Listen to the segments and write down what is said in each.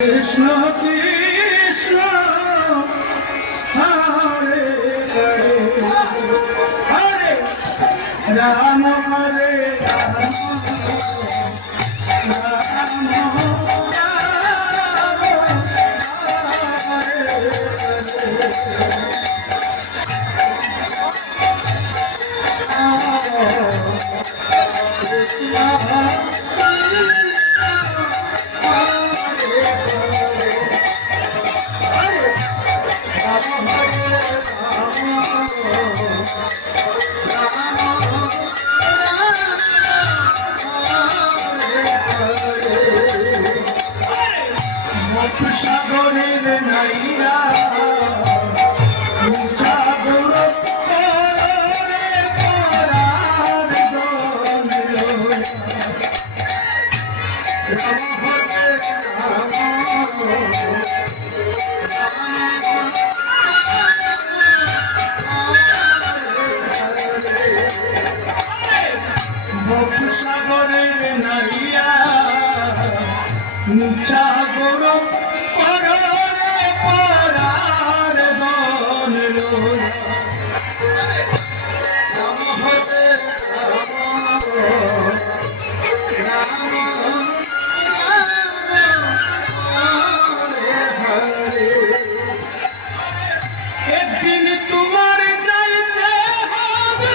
কৃষ্ণ কৃষ্ণ হরে হরে হরে রাম হরে রাম সাগরের নাইয়া সাগর পরে পরার দোল রাম হরে সাগরের নাইয়া সাগর একদিন তোমার যাইতে হবে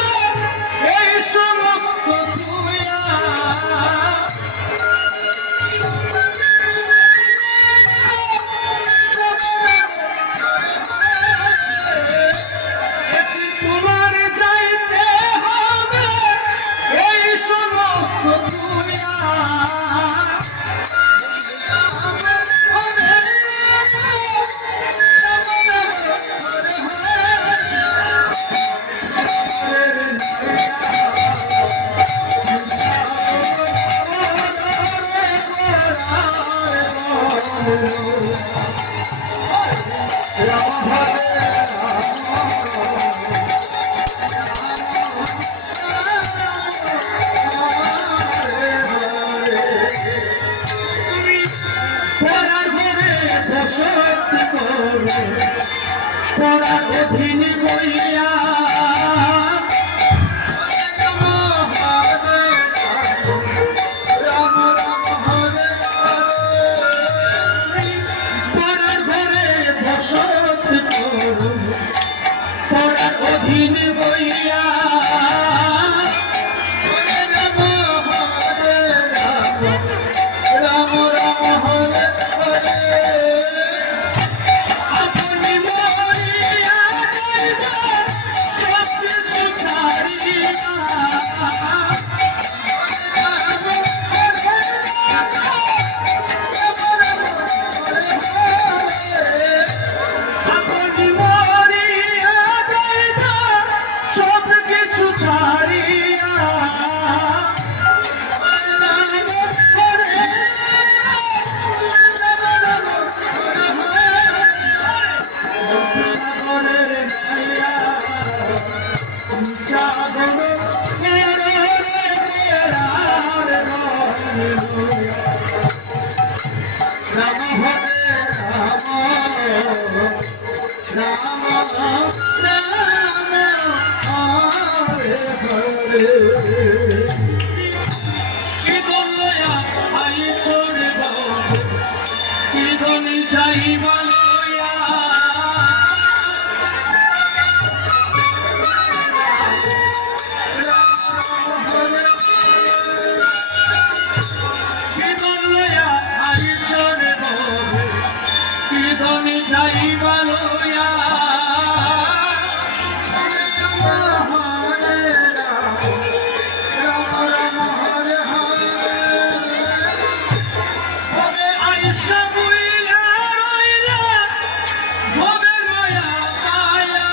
এই সমস্ত দুনিয়া তোমার যাইতে হবে এই সমস্ত দুনিয়া পরা কঠিন কইয়া রাম রাম হরে পরার ঘরে বসত পরার অধীন বইয়া রাম রাম হরে হরে রাম হরে রাম রাম রাম হরে হরে কি বলয়া আই চলে যাও কি ধনি চাইবা লয়া ধনি যাইবা লয়া হরে রাম রাম রাম হরে হরে ভবে আইসা বুইলা রইলা ভবে মায়া পায়া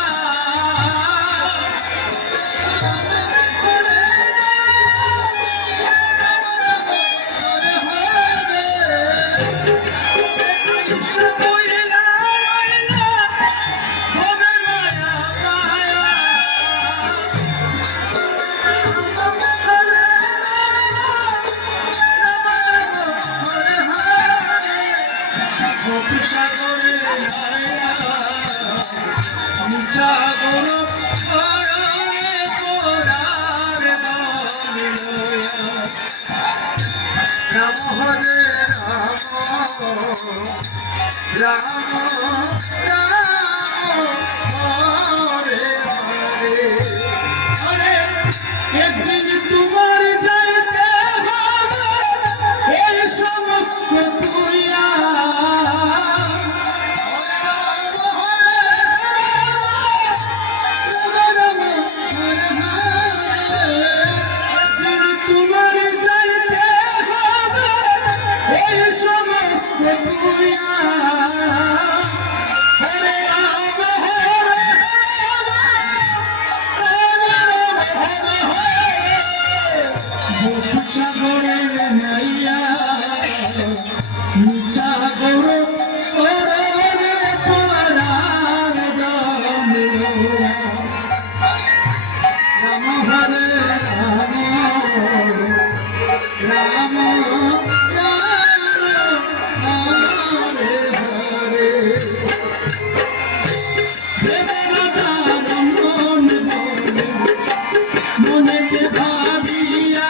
আইসা বুইলা রইলা ভক্তি সাগরে মিঠা গর কররে তোরার রাম হরে রাম রাম হরে হরে হরে একদিন তোমার যাইতে হবে এই সমস্ত দুনিয়া তোমার যাইতে হবে এই সমস্ত দুনিয়া হরে রাম হরে সাগরে নাইয়া মিঠা গৌর কররে পরার জমিয়া রাম হরে রাম রাম রাম হরে হরে মনেতে ভাবিয়া